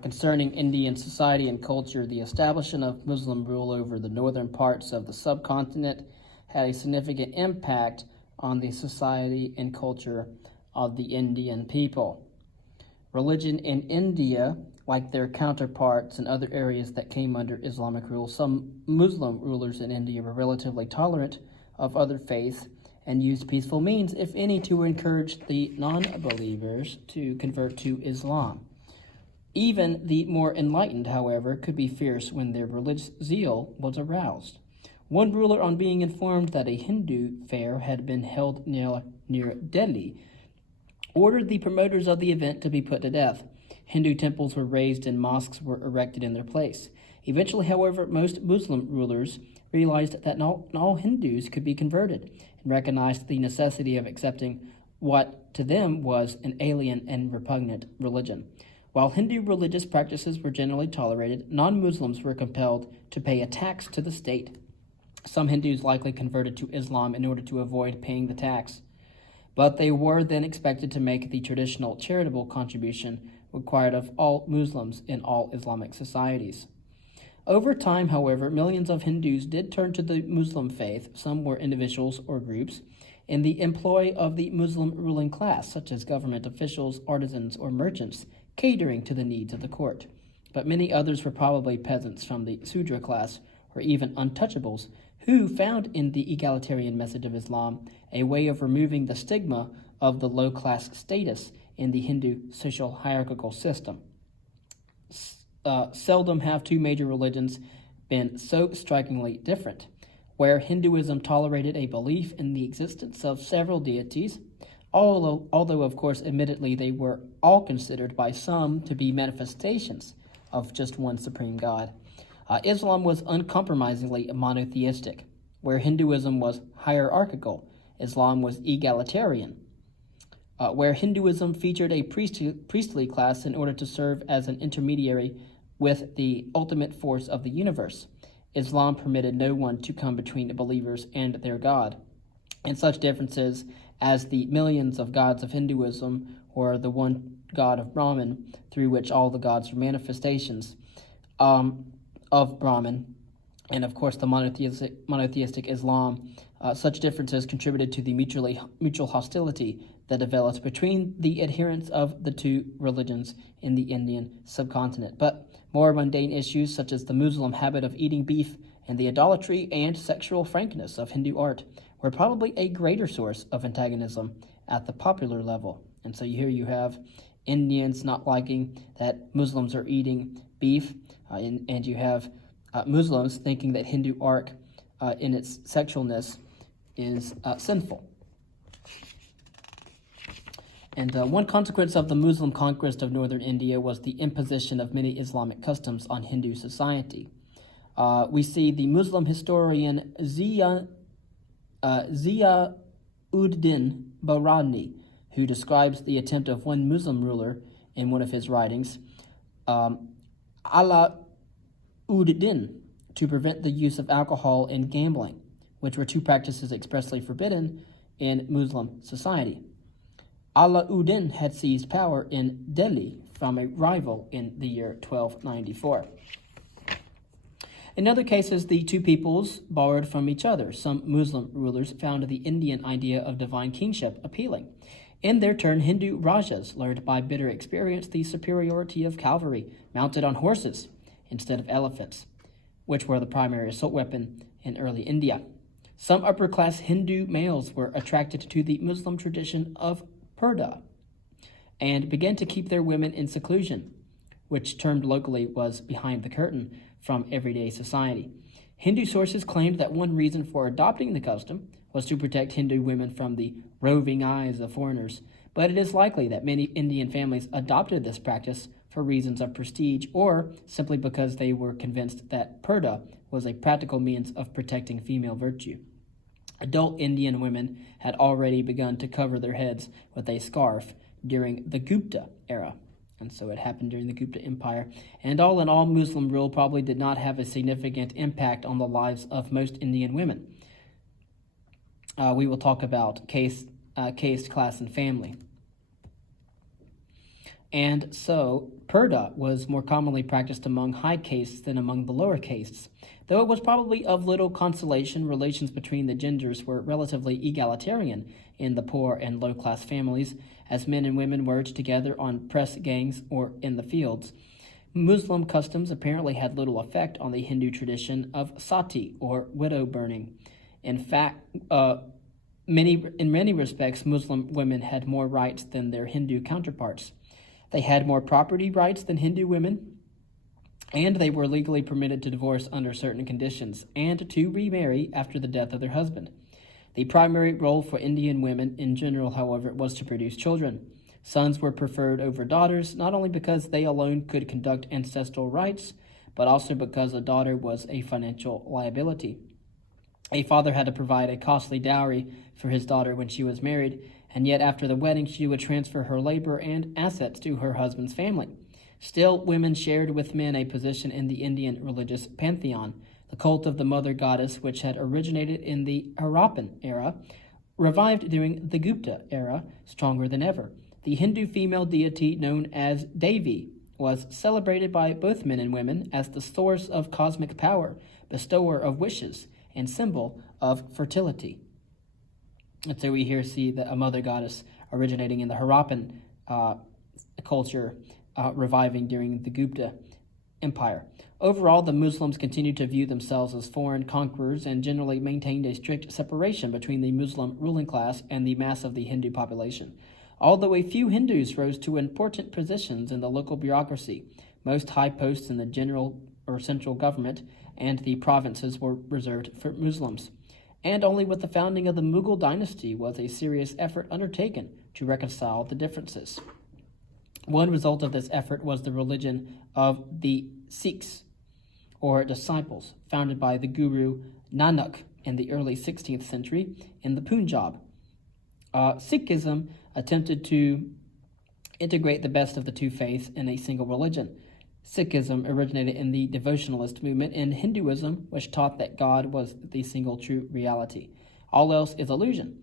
concerning Indian society and culture, the establishment of Muslim rule over the northern parts of the subcontinent had a significant impact on the society and culture of the Indian people. Religion in India, like their counterparts in other areas that came under Islamic rule, some Muslim rulers in India were relatively tolerant of other faiths and used peaceful means, if any, to encourage the non-believers to convert to Islam. Even the more enlightened, however, could be fierce when their religious zeal was aroused. One ruler, on being informed that a Hindu fair had been held near Delhi, ordered the promoters of the event to be put to death. Hindu temples were razed and mosques were erected in their place. Eventually, however, most Muslim rulers realized that not all Hindus could be converted and recognized the necessity of accepting what to them was an alien and repugnant religion. While Hindu religious practices were generally tolerated, non-Muslims were compelled to pay a tax to the state. Some Hindus likely converted to Islam in order to avoid paying the tax, but they were then expected to make the traditional charitable contribution required of all Muslims in all Islamic societies. Over time, however, millions of Hindus did turn to the Muslim faith. Some were individuals or groups in the employ of the Muslim ruling class, such as government officials, artisans, or merchants, catering to the needs of the court. But many others were probably peasants from the Sudra class, or even untouchables, who found in the egalitarian message of Islam a way of removing the stigma of the low-class status in the Hindu social hierarchical system. Seldom have two major religions been so strikingly different. Where Hinduism tolerated a belief in the existence of several deities, although of course admittedly they were all considered by some to be manifestations of just one supreme God, Islam was uncompromisingly monotheistic. Where Hinduism was hierarchical, Islam was egalitarian. Where Hinduism featured a priestly class in order to serve as an intermediary with the ultimate force of the universe, Islam permitted no one to come between believers and their God. And such differences as the millions of gods of Hinduism, or the one God of Brahman, through which all the gods were manifestations of Brahman, and of course the monotheistic Islam, such differences contributed to the mutual hostility that developed between the adherents of the two religions in the Indian subcontinent. But more mundane issues, such as the Muslim habit of eating beef and the idolatry and sexual frankness of Hindu art, were probably a greater source of antagonism at the popular level. And so here you have Indians not liking that Muslims are eating beef, and you have Muslims thinking that Hindu art in its sexualness is sinful. And one consequence of the Muslim conquest of northern India was the imposition of many Islamic customs on Hindu society. We see the Muslim historian Ziauddin Bahrani, who describes the attempt of one Muslim ruler in one of his writings, Alauddin, to prevent the use of alcohol and gambling, which were two practices expressly forbidden in Muslim society. Alauddin had seized power in Delhi from a rival in the year 1294. In other cases, the two peoples borrowed from each other. Some Muslim rulers found the Indian idea of divine kingship appealing. In their turn, Hindu rajas learned by bitter experience the superiority of cavalry mounted on horses instead of elephants, which were the primary assault weapon in early India. Some upper-class Hindu males were attracted to the Muslim tradition of purdah and began to keep their women in seclusion, which termed locally was behind the curtain from everyday society. Hindu sources claimed that one reason for adopting the custom was to protect Hindu women from the roving eyes of foreigners, but it is likely that many Indian families adopted this practice for reasons of prestige or simply because they were convinced that purdah was a practical means of protecting female virtue. Adult Indian women had already begun to cover their heads with a scarf during the Gupta era, and so it happened during the Gupta Empire. And all in all, Muslim rule probably did not have a significant impact on the lives of most Indian women. We will talk about caste, class, and family. and so purdah was more commonly practiced among high castes than among the lower castes. Though it was probably of little consolation, relations between the genders were relatively egalitarian in the poor and low-class families, as men and women worked together on press gangs or in the fields. Muslim customs apparently had little effect on the Hindu tradition of sati, or widow burning. In fact, in many respects, Muslim women had more rights than their Hindu counterparts. They had more property rights than Hindu women, and they were legally permitted to divorce under certain conditions and to remarry after the death of their husband. The primary role for Indian women in general, however, was to produce children. Sons were preferred over daughters, not only because they alone could conduct ancestral rites, but also because a daughter was a financial liability. A father had to provide a costly dowry for his daughter when she was married, and yet after the wedding she would transfer her labor and assets to her husband's family. Still, women shared with men a position in the Indian religious pantheon. The cult of the mother goddess, which had originated in the Harappan era, revived during the Gupta era, stronger than ever. The Hindu female deity known as Devi was celebrated by both men and women as the source of cosmic power, bestower of wishes, and symbol of fertility. And so we here see a mother goddess originating in the Harappan culture, reviving during the Gupta Empire. Overall, the Muslims continued to view themselves as foreign conquerors and generally maintained a strict separation between the Muslim ruling class and the mass of the Hindu population. Although a few Hindus rose to important positions in the local bureaucracy, most high posts in the general or central government and the provinces were reserved for Muslims. And only with the founding of the Mughal dynasty was a serious effort undertaken to reconcile the differences. One result of this effort was the religion of the Sikhs, or disciples, founded by the Guru Nanak in the early 16th century in the Punjab. Sikhism attempted to integrate the best of the two faiths in a single religion. Sikhism originated in the devotionalist movement in Hinduism, which taught that God was the single true reality. All else is illusion.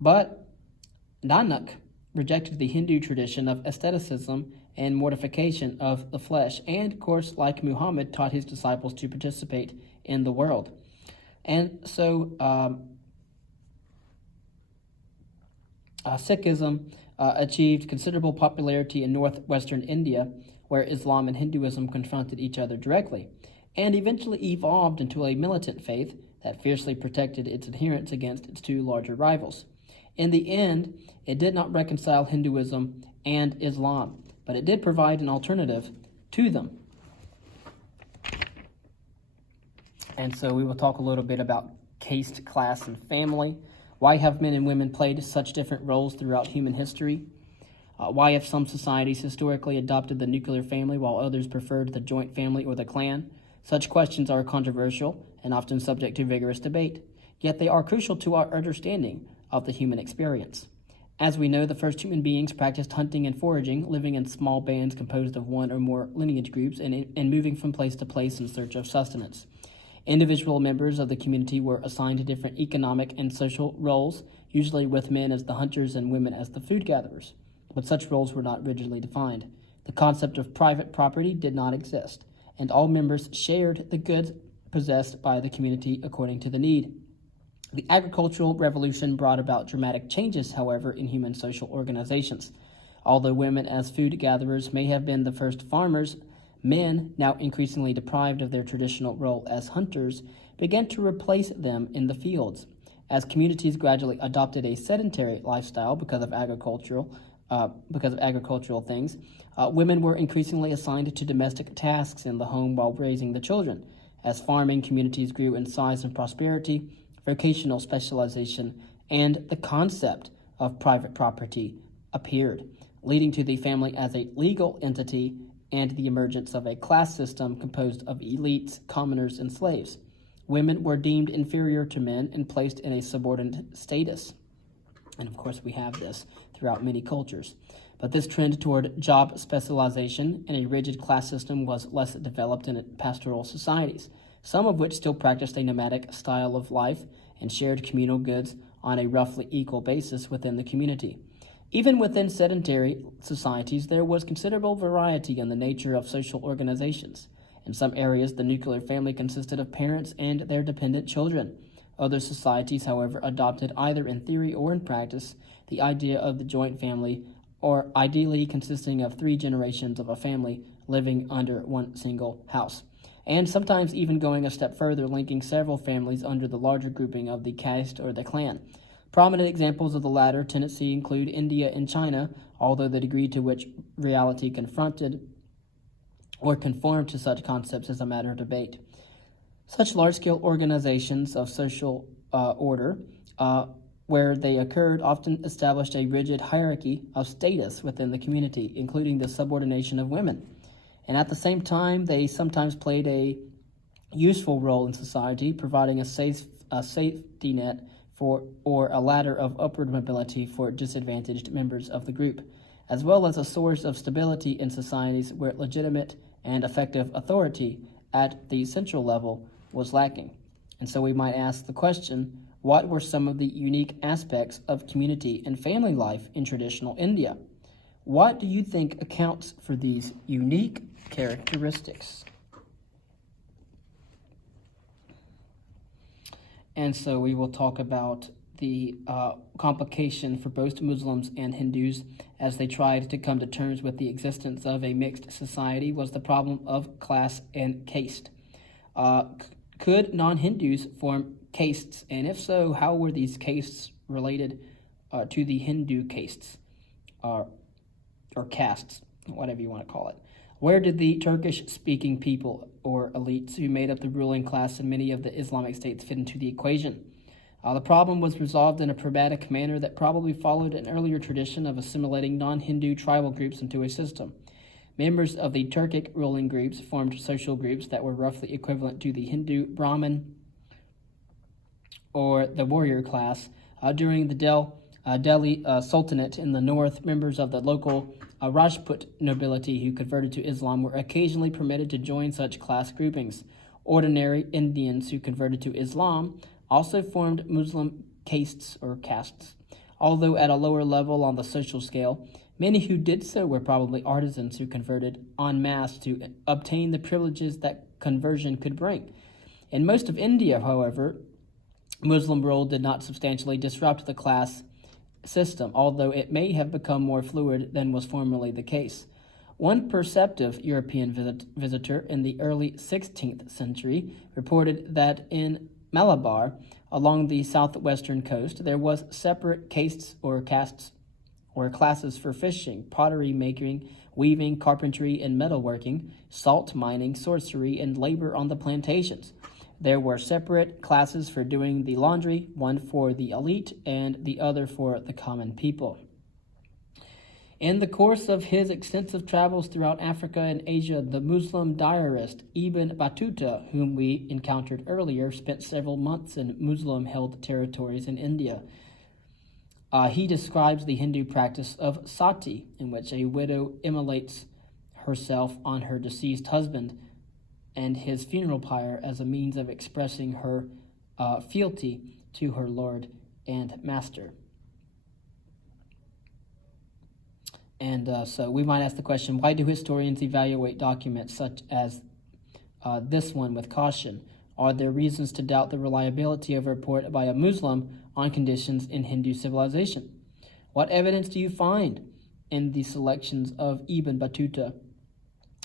But Nanak rejected the Hindu tradition of asceticism and mortification of the flesh, and, of course, like Muhammad, taught his disciples to participate in the world. And so Sikhism achieved considerable popularity in northwestern India, where Islam and Hinduism confronted each other directly, and eventually evolved into a militant faith that fiercely protected its adherents against its two larger rivals. In the end, it did not reconcile Hinduism and Islam, but it did provide an alternative to them. And so we will talk a little bit about caste, class, and family. Why have men and women played such different roles throughout human history? Why have some societies historically adopted the nuclear family while others preferred the joint family or the clan? Such questions are controversial and often subject to vigorous debate, yet they are crucial to our understanding of the human experience. As we know, the first human beings practiced hunting and foraging, living in small bands composed of one or more lineage groups and moving from place to place in search of sustenance. Individual members of the community were assigned to different economic and social roles, usually with men as the hunters and women as the food gatherers. But such roles were not rigidly defined. The concept of private property did not exist, and all members shared the goods possessed by the community according to the need. The agricultural revolution brought about dramatic changes, however, in human social organizations. Although women as food gatherers may have been the first farmers, men, now increasingly deprived of their traditional role as hunters, began to replace them in the fields. As communities gradually adopted a sedentary lifestyle because of agricultural things, women were increasingly assigned to domestic tasks in the home while raising the children. As farming communities grew in size and prosperity, vocational specialization and the concept of private property appeared, leading to the family as a legal entity and the emergence of a class system composed of elites, commoners, and slaves. Women were deemed inferior to men and placed in a subordinate status. And of course, we have this throughout many cultures. But this trend toward job specialization and a rigid class system was less developed in pastoral societies, some of which still practiced a nomadic style of life and shared communal goods on a roughly equal basis within the community. Even within sedentary societies, there was considerable variety in the nature of social organizations. In some areas, the nuclear family consisted of parents and their dependent children. Other societies, however, adopted either in theory or in practice the idea of the joint family, or ideally consisting of 3 generations of a family living under one single house, and sometimes even going a step further, linking several families under the larger grouping of the caste or the clan. Prominent examples of the latter tendency include India and China, although the degree to which reality confronted or conformed to such concepts is a matter of debate. Such large-scale organizations of social order, where they occurred, often established a rigid hierarchy of status within the community, including the subordination of women. And at the same time, they sometimes played a useful role in society, providing a safety net or a ladder of upward mobility for disadvantaged members of the group, as well as a source of stability in societies where legitimate and effective authority at the central level was lacking. And so we might ask the question, what were some of the unique aspects of community and family life in traditional India? What do you think accounts for these unique characteristics? And so we will talk about the complication for both Muslims and Hindus as they tried to come to terms with the existence of a mixed society was the problem of class and caste. Could non-Hindus form castes? And if so, how were these castes related to the Hindu castes or castes, whatever you want to call it? Where did the Turkish-speaking people or elites who made up the ruling class in many of the Islamic states fit into the equation? The problem was resolved in a pragmatic manner that probably followed an earlier tradition of assimilating non-Hindu tribal groups into a system. Members of the Turkic ruling groups formed social groups that were roughly equivalent to the Hindu Brahmin or the warrior class. During the Delhi Sultanate in the north, members of the local Rajput nobility who converted to Islam were occasionally permitted to join such class groupings. Ordinary Indians who converted to Islam also formed Muslim castes or castes, although at a lower level on the social scale. Many who did so were probably artisans who converted en masse to obtain the privileges that conversion could bring. In most of India, however, Muslim rule did not substantially disrupt the class system, although it may have become more fluid than was formerly the case. One perceptive European visitor in the early 16th century reported that in Malabar, along the southwestern coast, there was separate castes or castes or classes for fishing, pottery making, weaving, carpentry, and metalworking, salt mining, sorcery, and labor on the plantations. There were separate classes for doing the laundry, one for the elite and the other for the common people. In the course of his extensive travels throughout Africa and Asia, the Muslim diarist Ibn Battuta, whom we encountered earlier, spent several months in Muslim-held territories in India. He describes the Hindu practice of sati, in which a widow immolates herself on her deceased husband and his funeral pyre as a means of expressing her fealty to her Lord and Master. And so we might ask the question, why do historians evaluate documents such as this one with caution? Are there reasons to doubt the reliability of a report by a Muslim on conditions in Hindu civilization? What evidence do you find in the selections of Ibn Battuta,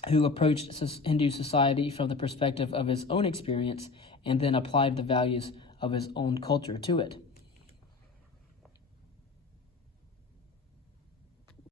who approached Hindu society from the perspective of his own experience and then applied the values of his own culture to it?